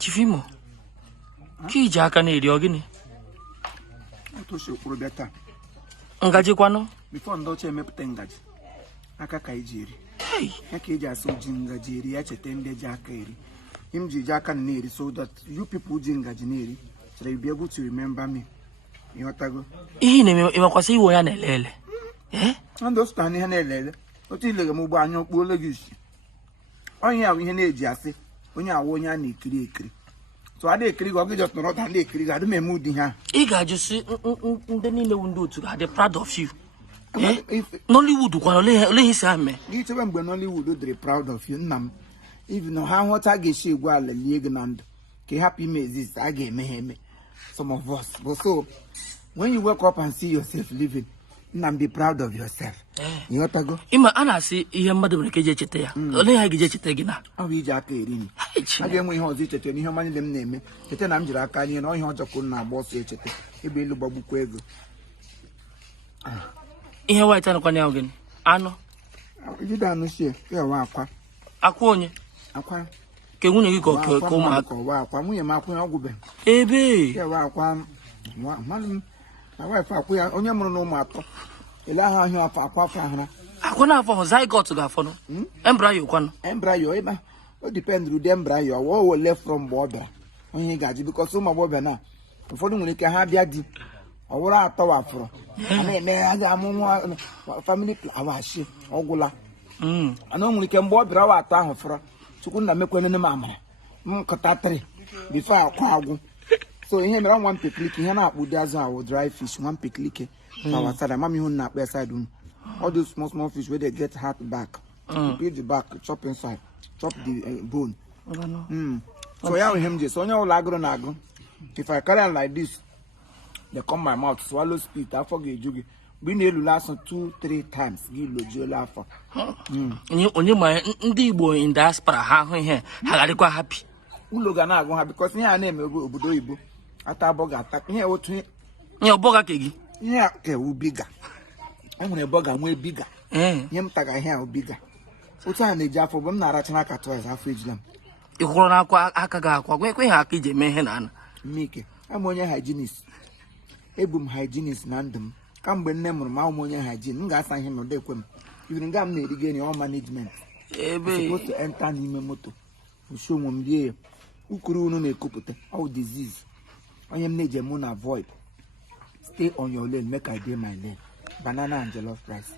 Chifimo. Ki ji aka na eri ogini. To show for better. Ngaji kwano? Before ndoche emepụta ngaji. Aka ka ijiri. Hey. Ya ka eji asụ ji ngaji eri ya chete ndị ji aka eri. Him ji aka na eri so that you people ji ngaji na eri. So that you be able to remember me. You watago. Ihe na imekwasị iwo ya na-elele. Understand ihe na-elele. Otu ilege m ugbo anya okpuole gị isi. Onye ahụ ihe na-eji asị. Onye awụ onye a na-ekiri ekiri. So I dey ekiri go just not and dey ekiri ga do me mood ha. Ị ga-ajụ si ndị niile wu ndị otu ga dey proud of you. Nollywood kwa ole hisi ame. Gị chebe mgbe Nollywood dey proud of you nnam. Even no ha nghọta ga-esi egwu ala lie gị na ndụ. Ka happy me exist a ga-eme ha eme. Some of us. But so when you wake up and see yourself living, nnam be proud of yourself. You got to go. Ima a na-asị ihe mmadụ nwere ike ije cheta ya. Ole ha ga-eje cheta gị na. Ọ bụ ije aka eri ni. A ga-enwe ihe ọzọ icheta n'ihe ọma niile m na-eme. Cheta na m jiri aka nye na ihe ọjọọ ka m na-agba ọsọ echeta. Ebe elu gbagbukwa ego. Ihe white anụkwa ya ogini. Anụ. Ijide anụ sie, ya wa akwa. Akwa onye? Akwa. Ke nwunye gị ka ụmụaka. Wa akwa, nwunye m akwụ ya ọgwụbe. Ebe. Ya wa akwa. Mmadụ na wife akwụ ya onye mụrụ na ụmụ atọ. Ele ahụ ahụ akwa ahụ. Akwa na afọ zygote ga-afọ no. Embryo kwano. Embryo eba. O depend rude embryo. Wo wo left from border. Onye gaji because ụmụ agbọbịa na ụfọdụ nwere ike ha bịa di. Ọ wụrụ atọ wafọrọ. Na-eme ha ga-amụ family awashi ọgwụla. Ana nwere ike mgbe ọ bịara wa atọ ahụ fọrọ. Chukwu nna mekwe nene m amara. M kọta 3 before akwa agwụ. So ihe mere one picnic ihe na-akpụ dị azụ ahụ dry fish one picnic. Our side, mama you na play side. All those small fish where they get heart back. You peel the back, chop inside, chop the bone. So yeah, with him just so you agro na agro. If I carry on like this, they come my mouth, swallow spit, I forget you. We need to last 2-3 times. Give lojo laugh. Onye ma ndị Igbo in diaspora ha ahụ ihe ha ga-adịkwa happy. Uloga na agụ ha because ihe a na-eme obodo Igbo. Ata boga attack. Ihe otu Nye oboga ke gị. Ihe ke ubiga. E nwere boga nwe biga. Nye m taga ihe ubiga. Otu a na-eji afọ bụ m na-aracha n'aka twice afọ ejila m. Ị kwụrụ n'akwa aka ga-akwa gwe ha aka ije mee ihe na ana. Mmike, am onye hygienist. Ebu m hygienist na ndụ m. Kamgbe nne mụrụ m ahụ onye hygiene, m ga-asa ihe n'ụdị ekwe m. Even nga m na-erige ni all management. Ebe supposed to enter n'ime moto. Usho onwe m rie ukuru unu na-ekopụta all disease. Onye m na-eje mụ na avoid. Stay on your lane, make I dey my lane. Banana and jollof rice.